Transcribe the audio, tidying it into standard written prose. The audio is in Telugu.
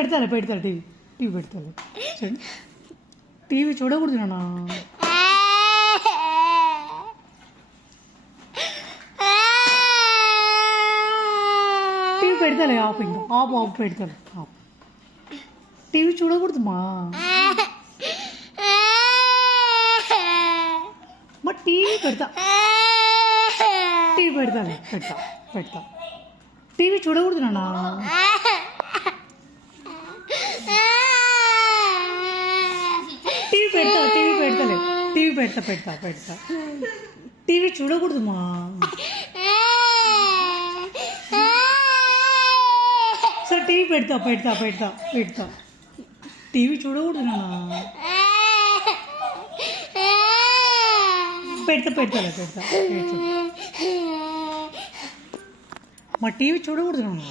పెడతాలే టీవీ పెడతాలే. టీవీ చూడకూడదు నాన్న. టీవీ పెడతాలే ఆపు, ఇంకా ఆపు పెడతాలే ఆపు. టీవీ చూడకూడదు మా టీవీ పెడతాలే పెడతా. టీవీ చూడకూడదు నాన్న. టీవీ పెడతాలే టీవీ పెడతా. టీవీ చూడకూడదు మా. సరే టీవీ పెడతా. టీవీ చూడకూడదు నాన్న. పెడతాలే మా టీవీ చూడకూడదు నాన్న.